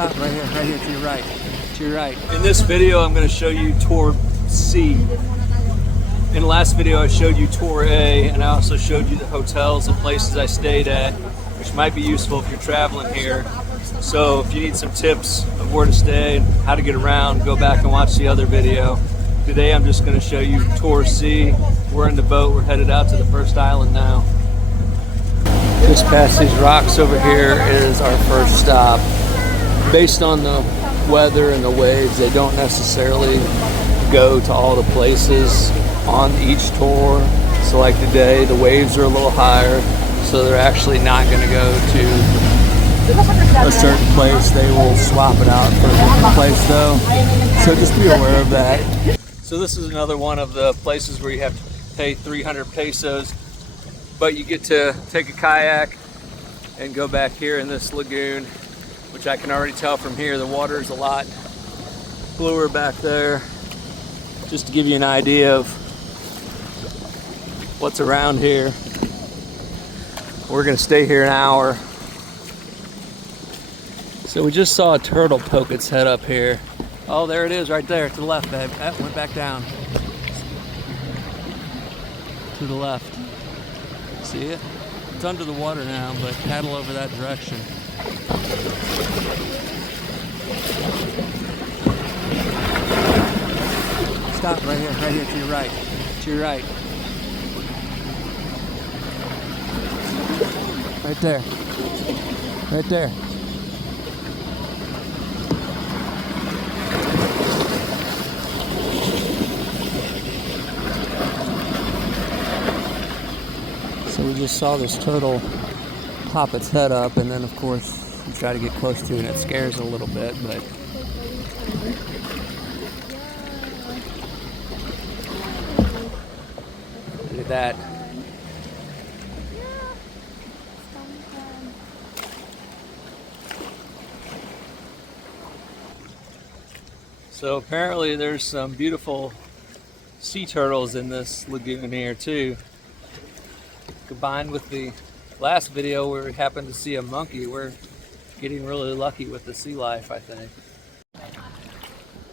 Stop right here to your right. To your right. In this video, I'm going to show you Tour C. In the last video, I showed you Tour A, and I also showed you the hotels and places I stayed at, which might be useful if you're traveling here. So if you need some tips of where to stay and how to get around, go back and watch the other video. Today, I'm just going to show you Tour C. We're in the boat. We're headed out to the first island now. Just past these rocks over here is our first stop. Based on the weather and the waves, they don't necessarily go to all the places on each tour. So like today, the waves are a little higher, so they're actually not going to go to a certain place. They will swap it out for a different place though. So just be aware of that. So this is another one of the places where you have to pay 300 pesos, but you get to take a kayak and go back here in this lagoon, which I can already tell from here the water is a lot bluer back there. Just to give you an idea of what's around here. We're gonna stay here an hour. So we just saw a turtle poke its head up here. Oh, there it is right there to the left, babe. That went back down. To the left. See it? It's under the water now, but paddle over that direction. Stop right here to your right. To your right. Right there. Right there. So we just saw this turtle pop its head up, and then of course you try to get close to it and it scares it a little bit, but look at that. So apparently there's some beautiful sea turtles in this lagoon here too. Combined with the last video where we happened to see a monkey, we're getting really lucky with the sea life, I think.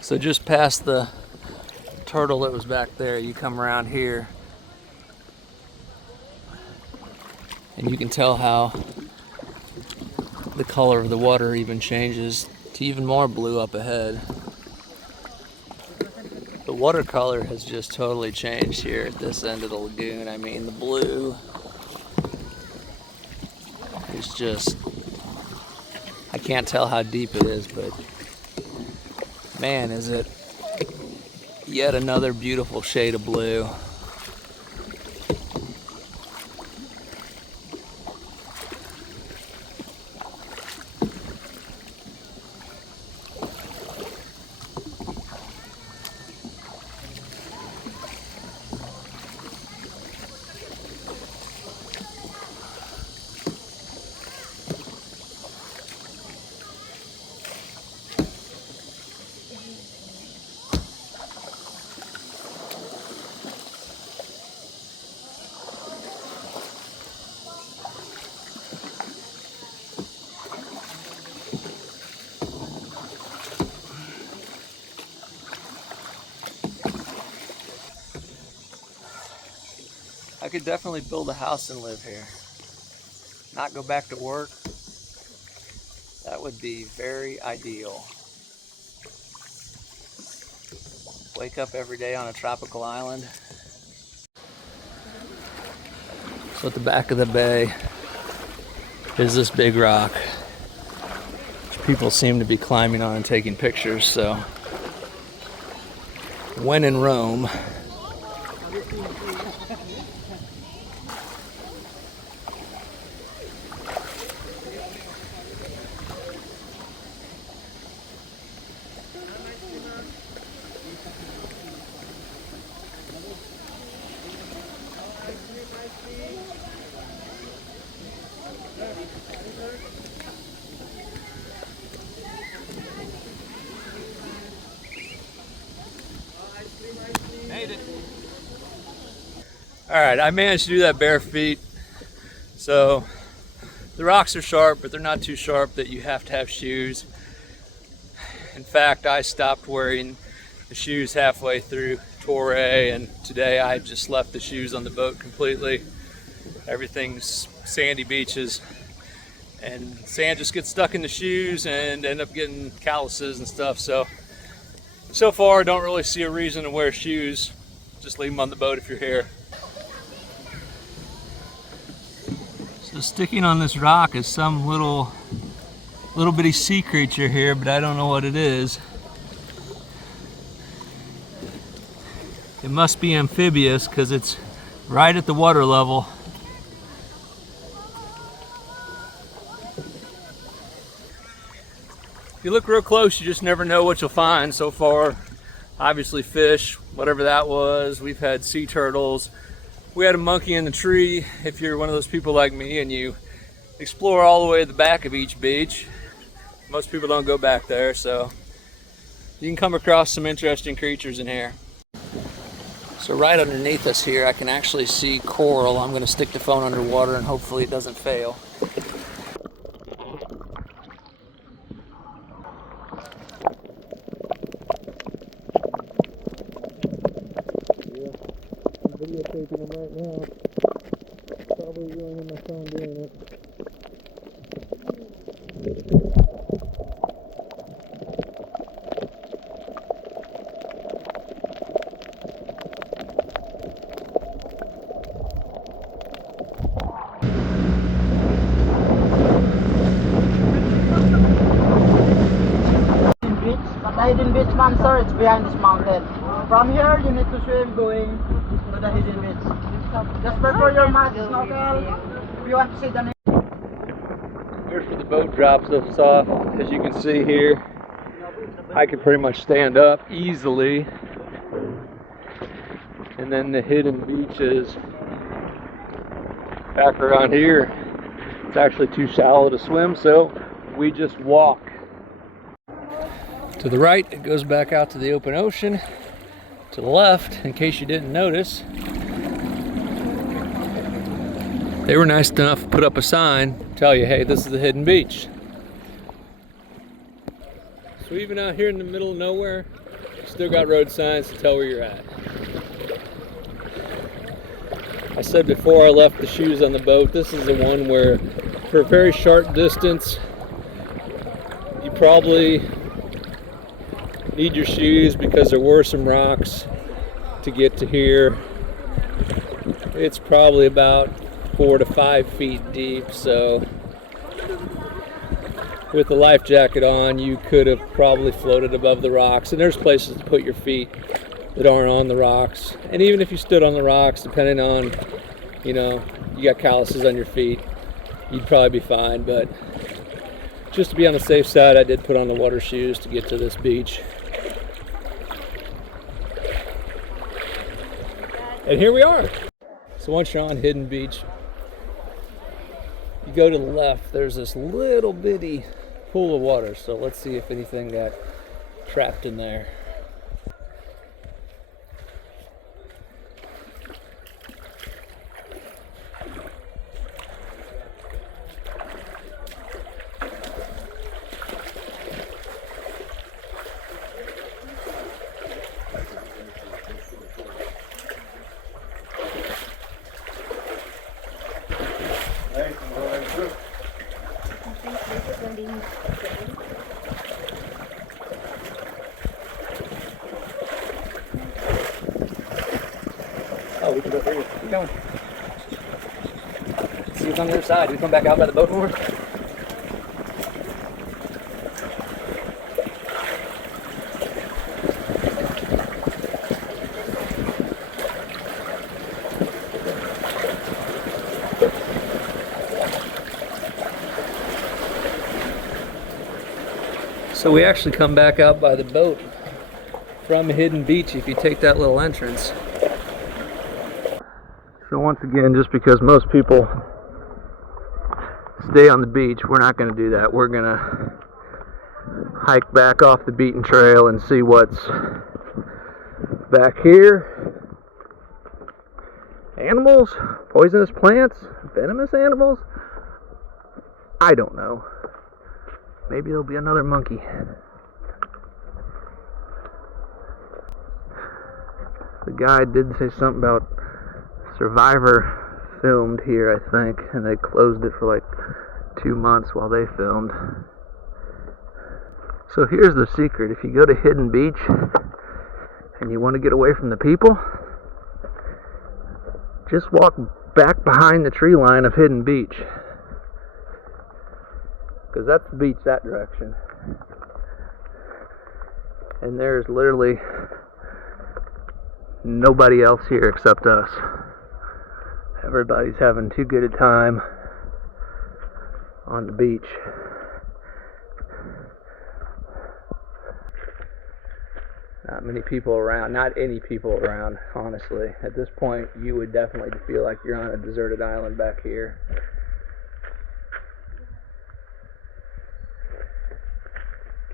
So just past the turtle that was back there, you come around here and you can tell how the color of the water even changes to even more blue up ahead. The watercolor has just totally changed here at this end of the lagoon. I mean, the blue is just, I can't tell how deep it is, but man, is it yet another beautiful shade of blue. I could definitely build a house and live here. Not go back to work. That would be very ideal. Wake up every day on a tropical island. So at the back of the bay is this big rock, which people seem to be climbing on and taking pictures. So when in Rome, Made it. All right, I managed to do that bare feet. So the rocks are sharp, but they're not too sharp that you have to have shoes. In fact, I stopped wearing the shoes halfway through Tour A, and today I just left the shoes on the boat completely. Everything's sandy beaches, and sand just gets stuck in the shoes and end up getting calluses and stuff. So far I don't really see a reason to wear shoes. Just leave them on the boat if you're here. So sticking on this rock is some little bitty sea creature here, but I don't know what it is. It must be amphibious because it's right at the water level. If you look real close, you just never know what you'll find. So far, obviously fish, whatever that was. We've had sea turtles. We had a monkey in the tree. If you're one of those people like me and you explore all the way to the back of each beach, most people don't go back there, so you can come across some interesting creatures in here. So right underneath us here, I can actually see coral. I'm going to stick the phone underwater and hopefully it doesn't fail. Videotaping them right now. Probably ruining my phone doing it. But the hidden beach, man, sir, it's behind this mountain. From here, you need to swim going to the hidden beach. Just prepare your mask, snorkel, if you want to see the name. Here's where the boat drops us off. As you can see here, I can pretty much stand up easily. And then the hidden beaches back around here, it's actually too shallow to swim, so we just walk. To the right, it goes back out to the open ocean. To the left, in case you didn't notice, they were nice enough to put up a sign to tell you, hey, this is the hidden beach. So even out here in the middle of nowhere, still got road signs to tell where you're at. I said before I left the shoes on the boat, this is the one where for a very short distance, you probably need your shoes because there were some rocks to get to here. It's probably about 4 to 5 feet deep, so with the life jacket on, you could have probably floated above the rocks. And there's places to put your feet that aren't on the rocks. And even if you stood on the rocks, depending on, you know, you got calluses on your feet, you'd probably be fine. But just to be on the safe side, I did put on the water shoes to get to this beach. And here we are. So once you're on Hidden Beach, you go to the left, there's this little bitty pool of water. So let's see if anything got trapped in there. Oh, we can go through. Keep going. See what's on the other side. We come back out by the boat more. So we actually come back out by the boat from Hidden Beach if you take that little entrance. So once again, just because most people stay on the beach, we're not going to do that. We're going to hike back off the beaten trail and see what's back here. Animals? Poisonous plants? Venomous animals? I don't know. Maybe there'll be another monkey. The guy did say something about Survivor filmed here, I think, and they closed it for like 2 months while they filmed. So here's the secret. If you go to Hidden Beach and you want to get away from the people, just walk back behind the tree line of Hidden Beach, because that's the beach that direction. And there's literally nobody else here except us. Everybody's having too good a time on the beach. Not many people around, not any people around, honestly. At this point, you would definitely feel like you're on a deserted island back here.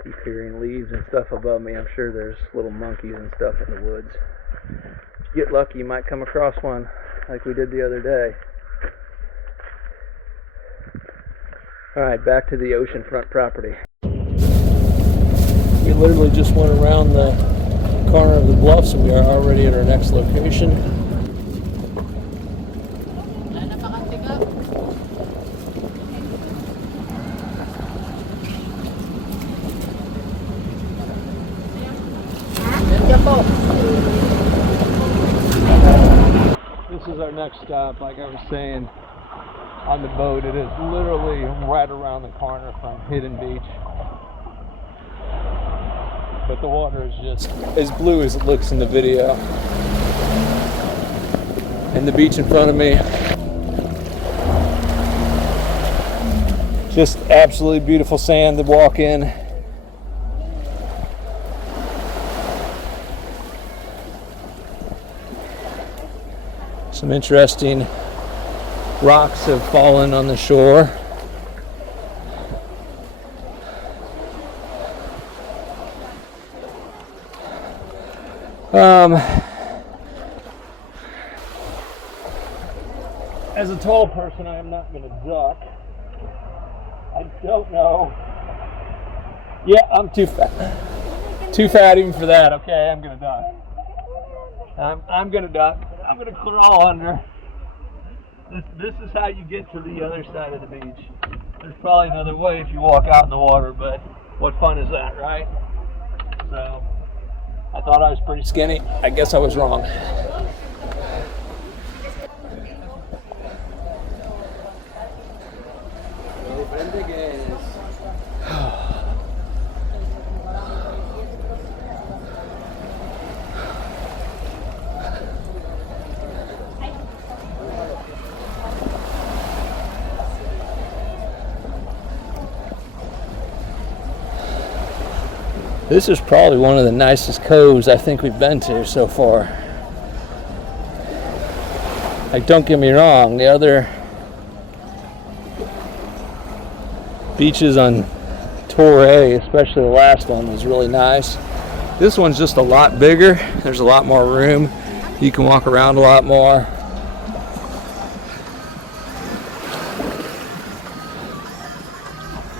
Keep hearing leaves and stuff above me. I'm sure there's little monkeys and stuff in the woods. If you get lucky, you might come across one like we did the other day. Alright, back to the oceanfront property. We literally just went around the corner of the bluffs and we are already at our next location. This is our next stop. Like I was saying, on the boat, it is literally right around the corner from Hidden Beach. But the water is just as blue as it looks in the video. And the beach in front of me, just absolutely beautiful sand to walk in. Some interesting rocks have fallen on the shore. As a tall person, I am not going to duck. I don't know. Yeah, I'm too fat. Too fat even for that. Okay, I'm going to duck. I'm going to duck. I'm going to crawl under. This is how you get to the other side of the beach. There's probably another way if you walk out in the water, but what fun is that, right? So, I thought I was pretty skinny. I guess I was wrong. This is probably one of the nicest coves I think we've been to so far. Like, don't get me wrong, the other beaches on Tour A, especially the last one, was really nice. This one's just a lot bigger. There's a lot more room. You can walk around a lot more.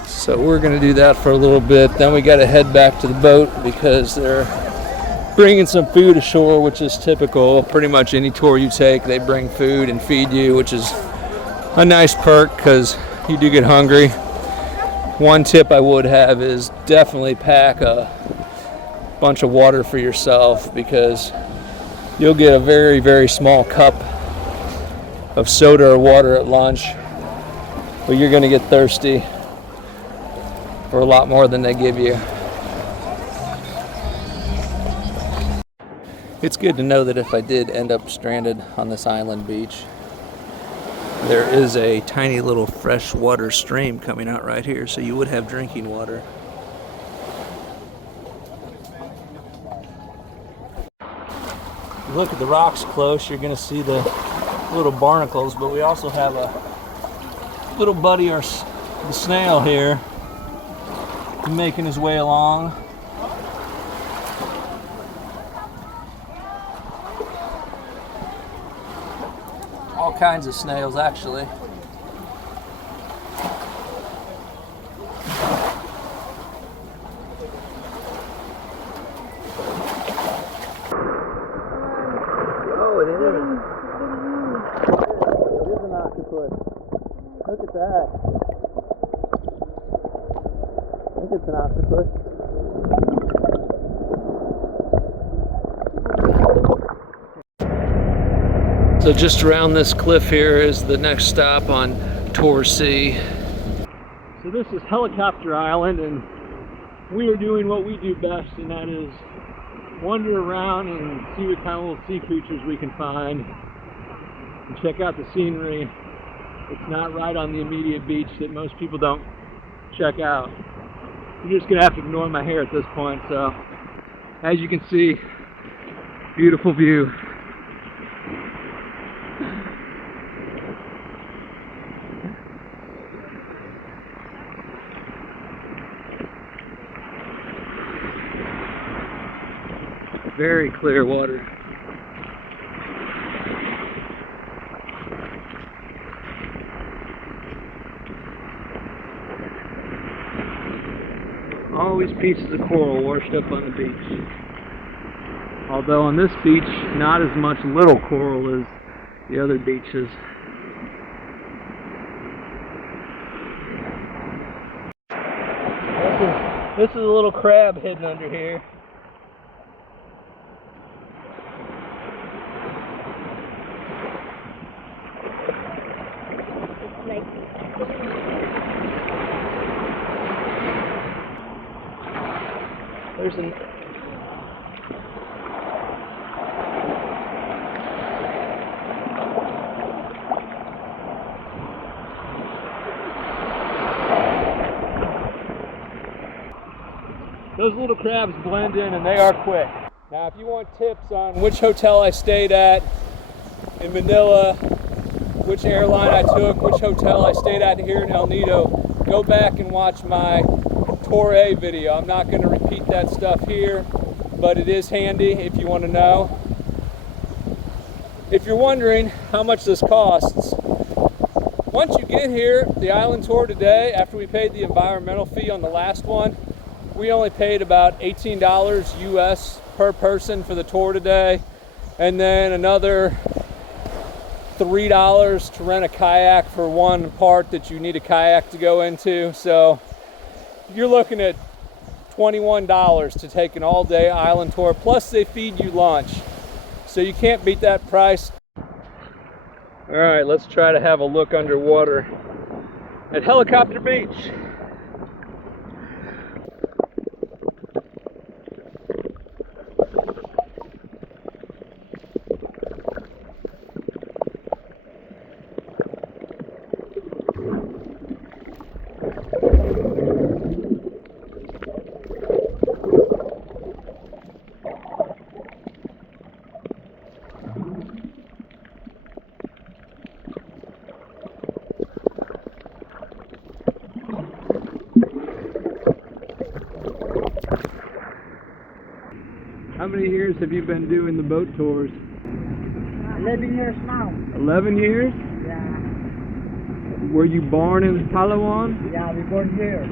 So we're going to do that for a little bit. Then we got to head back to the boat because they're bringing some food ashore, which is typical. Pretty much any tour you take, they bring food and feed you, which is a nice perk because you do get hungry. One tip I would have is definitely pack a bunch of water for yourself, because you'll get a very, very small cup of soda or water at lunch, but you're going to get thirsty for a lot more than they give you. It's good to know that if I did end up stranded on this island beach, there is a tiny little freshwater stream coming out right here, so you would have drinking water. If you look at the rocks close, you're going to see the little barnacles, but we also have a little buddy, the snail here, making his way along. All kinds of snails, actually. that? I think it's an octopus. So just around this cliff here is the next stop on Tour C. So this is Helicopter Island, and we are doing what we do best, and that is wander around and see what kind of little sea creatures we can find and check out the scenery. It's not right on the immediate beach that most people don't check out. You're just gonna have to ignore my hair at this point. So as you can see, beautiful view. Very clear water. Always pieces of coral washed up on the beach. Although on this beach, not as much little coral as the other beaches. This is a little crab hidden under here. There's an those little crabs blend in and they are quick. Now if you want tips on which hotel I stayed at in Manila, which airline I took, which hotel I stayed at here in El Nido, go back and watch my Tour A video. I'm not going to repeat that stuff here, but it is handy if you want to know. If you're wondering how much this costs, once you get here, the island tour today, after we paid the environmental fee on the last one, we only paid about $18 US per person for the tour today, and then another $3 to rent a kayak for one part that you need a kayak to go into. So you're looking at $21 to take an all-day island tour, plus they feed you lunch. So you can't beat that price. All right, let's try to have a look underwater at Helicopter Beach. How many years have you been doing the boat tours? 11 years now. 11 years? Yeah. Were you born in Palawan? Yeah, we born here.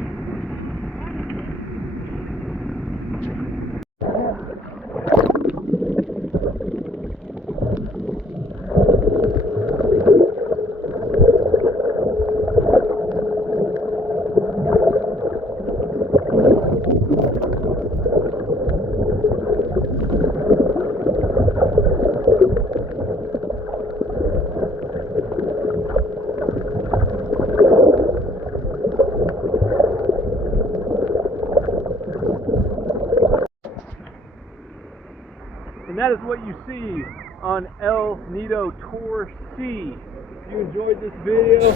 And that is what you see on El Nido Tour C. If you enjoyed this video,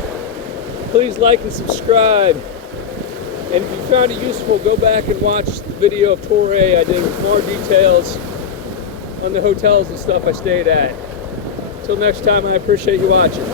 please like and subscribe. And if you found it useful, go back and watch the video of Tour A I did with more details on the hotels and stuff I stayed at. Until next time, I appreciate you watching.